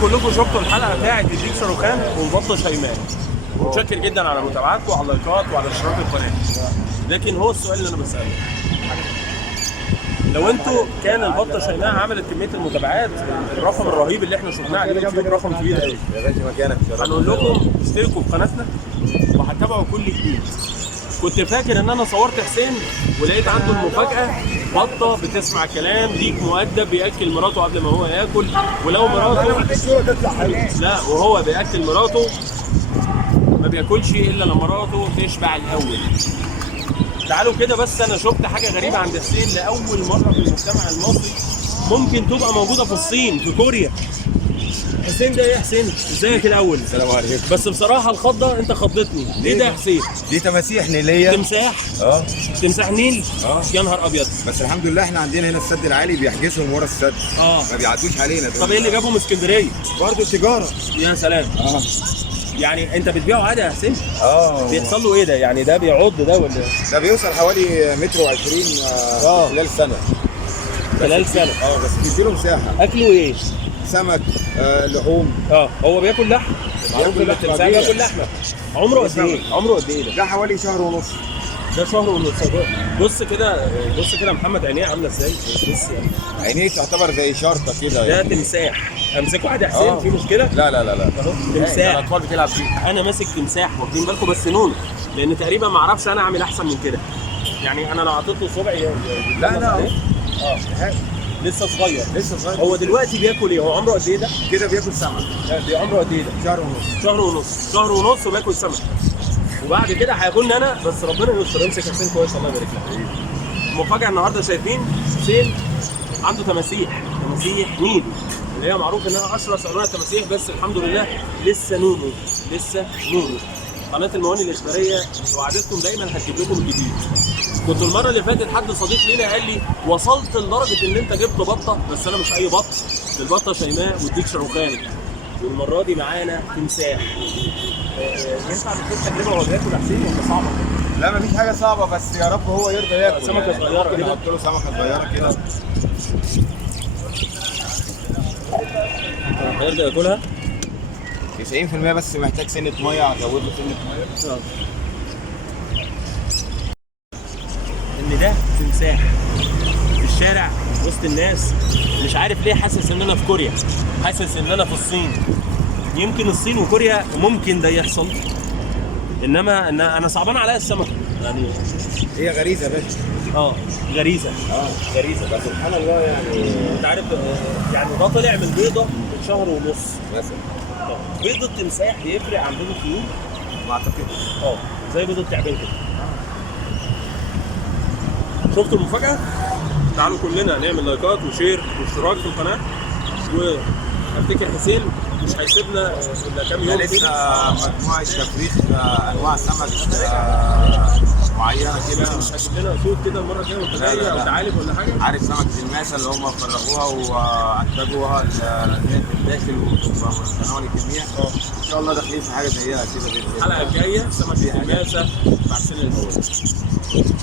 كلكم شفتوا الحلقه بتاعت الديك شاروخان والبطه شيماء. متشكر جدا على متابعتكم وعلى اللايكات وعلى اشتراك القناه. لكن هو السؤال اللي انا بساله، لو انتوا كان البطه شيماء عملت كميه المتابعات الرقم الرهيب اللي احنا شفناه على اليوتيوب، رقم كبير قوي، يا باشا مكانك، هنقول لكم اشتركوا في قناتنا وهتابعوا كل جديد. كنت فاكر ان انا صورت حسين ولقيت عنده المفاجاه، بطه بتسمع كلام، ديك مؤدب بياكل مراته قبل ما هو ياكل، ولو مراته لا وهو بياكل مراته ما بياكلش الا لما مراته تشبع الاول. تعالوا كده بس، انا شفت حاجه غريبه عند حسين لاول مره في المجتمع المصري، ممكن تبقى موجوده في الصين، في كوريا. حسين ده ايه يا حسين؟ ازيك الاول؟ السلام عليكم. بس بصراحه الخضه انت خضتني، ليه ده يا حسين؟ دي تماسيح نيليه. تمساح؟ تمساح نيل؟ يا نهار ابيض. بس الحمد لله احنا عندنا هنا السد العالي بيحجزهم ورا السد، ما بيعدوش علينا. طب ايه اللي جابهم اسكندريه؟ برضه تجاره. يا سلام. يعني انت بتبيعه عادي يا حسين؟ بيحصل له ايه ده؟ يعني ده بيعض ده ولا ايه؟ ده بيوصل حوالي متر و20 خلال سنه. خلال سنه. بس بيديله مساحه. اكله ايه؟ سمك، لحوم. هو بياكل لحم. بياكل لحمه. بياكل لحمه. عمره قد ايه؟ عمره قد ايه ده؟ ده حوالي شهر ونص. ده شهر ونص. بص كده، بص كده محمد، عينيه عامله ازاي؟ بص يعني عينيه تعتبر زي شرطه كده. ده تمساح. امسكه عادي يا حسين؟ في مشكله؟ لا لا لا لا. تمساح. الاطفال بتلعب فيه. انا ماسك تمساح، واخدين بالكم؟ بس نون، لان تقريبا ما اعرفش انا اعمل احسن من كده. يعني انا لو حطيت له صبعي لا لسه صغير. لسه صغير. هو دلوقتي بياكل ايه؟ هو عمره قد ايه ده؟ كده بياكل سمك. عمره قد ايه ده؟ شهر ونص. شهر ونص وباكل سمك. وبعد كده هياكلني انا، بس ربنا يستر. امسك حسين كويس، الله يبارك لك. المفاجاه النهارده شايفين حسين عنده تماسيح نيل، اللي هي معروف ان انا اشرس انواع التماسيح، بس الحمد لله لسه نونو. قناه المواني الاخباريه وعدتكم دايما هتجيب لكم الجديد. كنت المره اللي فاتت حد صديق لينا قال لي وصلت لدرجه ان انت جبت بطه، بس انا مش اي بط، البطه شيماء والديك شاروخان، والمره دي معانا تمساح. ينفع تكون تجربه وهو بياكل يا حسين ولا صعبه؟ لا مفيش حاجه صعبه، بس يا رب هو يرضى ياكل. سمكه صغيره كده. نحط له سمكه صغيره كده. هيرضى ياكلها 90%، بس محتاج سنه ميه، ازود له سنه ميه. ان ده تمساح في الشارع وسط الناس، مش عارف ليه حاسس ان انا في كوريا، حاسس ان انا في الصين. يمكن الصين وكوريا ممكن ده يحصل، انما انا صعبان عليا السمكه يعني. هي غريزه يا باشا. غريزه. بس سبحان الله يعني. انت عارف يعني ده طلع من بيضه من شهر ونص مثلا. بيض التمساح بيفرق عن بيض الطيور؟ ما اعتقدش. زي بيض التعبان كده. شفتوا المفاجاه؟ تعالوا كلنا نعمل لايكات وشير واشتراك في القناه، وافتكر حسين مش هيسيبنا الا كام يوم. لسه مجموعه تفريخ انواع سمك معينه كده. مش هتجيب لنا صوت كده المره الجايه وانت جاي او تعالب ولا حاجه؟ عارف سمك الماسه اللي هم فرغوها وانتجوها الداخل وصنعوا الكميه. ان شاء الله داخلين في حاجه زيها كده. الحلقه الجايه سمك الماسه مع حسين الهواري.